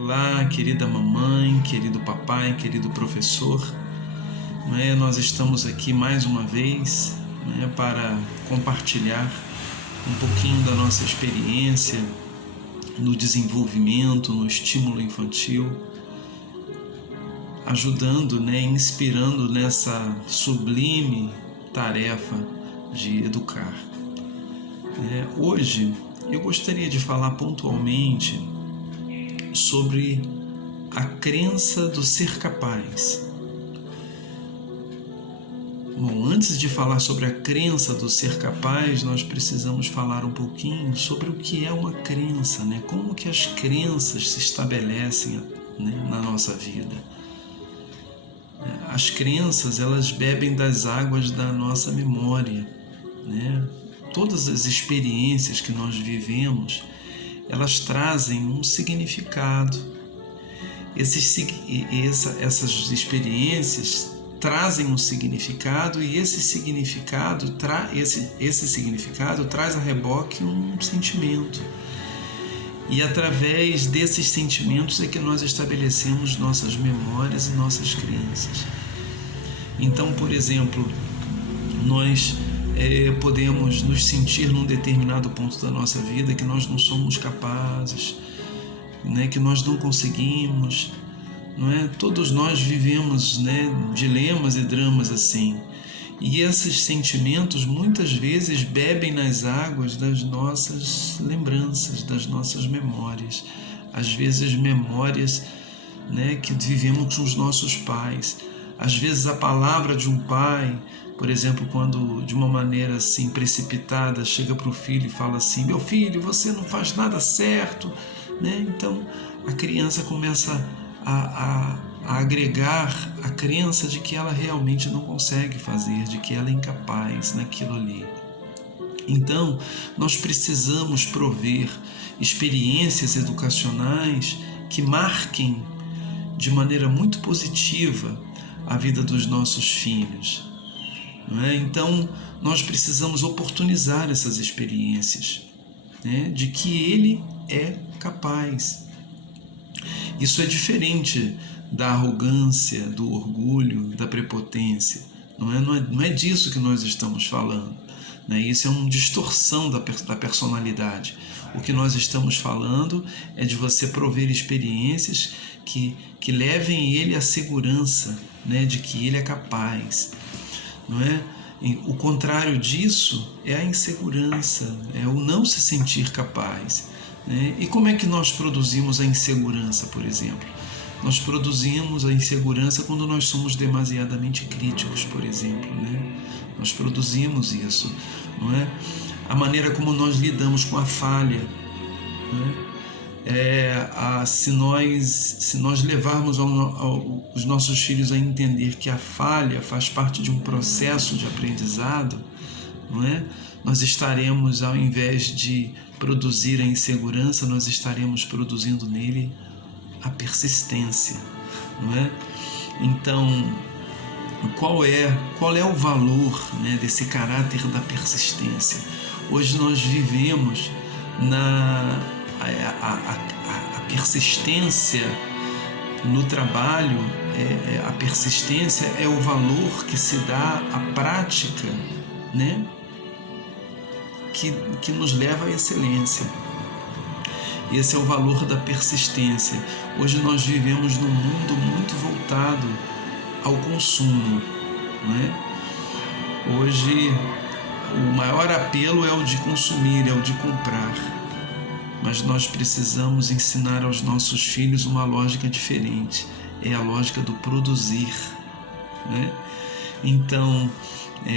Olá, querida mamãe, querido papai, querido professor. Nós estamos aqui mais uma vez, para compartilhar um pouquinho da nossa experiência no desenvolvimento, no estímulo infantil, ajudando, inspirando nessa sublime tarefa de educar. Hoje eu gostaria de falar pontualmente sobre a crença do ser capaz. Bom, antes de falar sobre a crença do ser capaz, nós precisamos falar um pouquinho sobre o que é uma crença, como que as crenças se estabelecem, na nossa vida. As crenças, elas bebem das águas da nossa memória, Todas as experiências que nós vivemos, elas trazem um significado. Essas experiências trazem um significado e esse significado traz a reboque um sentimento. E através desses sentimentos é que nós estabelecemos nossas memórias e nossas crenças. Então, por exemplo, nós podemos nos sentir num determinado ponto da nossa vida que nós não somos capazes, que nós não conseguimos, Todos nós vivemos, dilemas e dramas assim. E esses sentimentos muitas vezes bebem nas águas das nossas lembranças, das nossas memórias. Às vezes memórias, que vivemos com os nossos pais. Às vezes a palavra de um pai, por exemplo, quando de uma maneira assim precipitada chega para o filho e fala assim: meu filho, você não faz nada certo, Então a criança começa a agregar a crença de que ela realmente não consegue fazer, de que ela é incapaz naquilo ali. Então nós precisamos prover experiências educacionais que marquem de maneira muito positiva a vida dos nossos filhos. Então nós precisamos oportunizar essas experiências, de que ele é capaz. Isso é diferente da arrogância, do orgulho, da prepotência. Não é disso que nós estamos falando. Isso é uma distorção da personalidade. O que nós estamos falando é de você prover experiências que levem ele à segurança, de que ele é capaz. O contrário disso é a insegurança, é o não se sentir capaz. E como é que nós produzimos a insegurança, por exemplo? Nós produzimos a insegurança quando nós somos demasiadamente críticos, por exemplo. Nós produzimos isso. A maneira como nós lidamos com a falha. Se nós levarmos os nossos filhos a entender que a falha faz parte de um processo de aprendizado, nós estaremos, ao invés de produzir a insegurança, nós estaremos produzindo nele a persistência, Então, qual é o valor, desse caráter da persistência? Hoje nós vivemos a persistência no trabalho, a persistência é o valor que se dá à prática, que nos leva à excelência. Esse é o valor da persistência. Hoje nós vivemos num mundo muito voltado ao consumo, Hoje o maior apelo é o de consumir, é o de comprar. Mas nós precisamos ensinar aos nossos filhos uma lógica diferente. É a lógica do produzir, Então,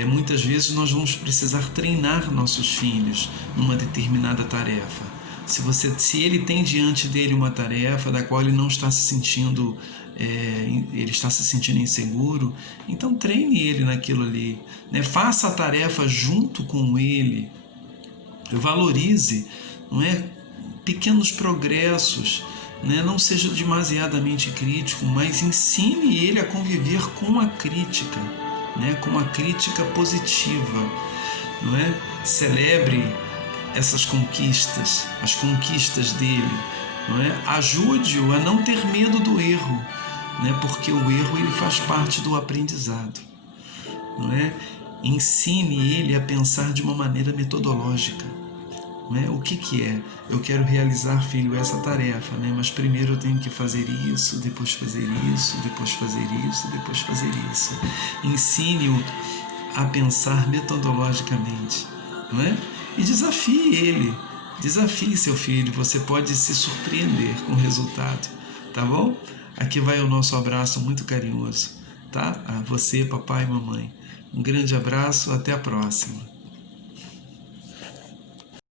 muitas vezes nós vamos precisar treinar nossos filhos numa determinada tarefa. Se ele tem diante dele uma tarefa da qual ele não está se sentindo, ele está se sentindo inseguro, então treine ele naquilo ali, Faça a tarefa junto com ele, valorize, pequenos progressos, Não seja demasiadamente crítico, mas ensine ele a conviver com a crítica, com a crítica positiva, Celebre essas conquistas, as conquistas dele, não é? Ajude-o a não ter medo do erro, né? Porque o erro ele faz parte do aprendizado, não é? Ensine ele a pensar de uma maneira metodológica. Né? O que é? Eu quero realizar, filho, essa tarefa, né? Mas primeiro eu tenho que fazer isso, depois fazer isso, depois fazer isso, depois fazer isso. Ensine-o a pensar metodologicamente, não é? E desafie ele, desafie seu filho, você pode se surpreender com o resultado, tá bom? Aqui vai o nosso abraço muito carinhoso, tá? A você, papai e mamãe. Um grande abraço, até a próxima.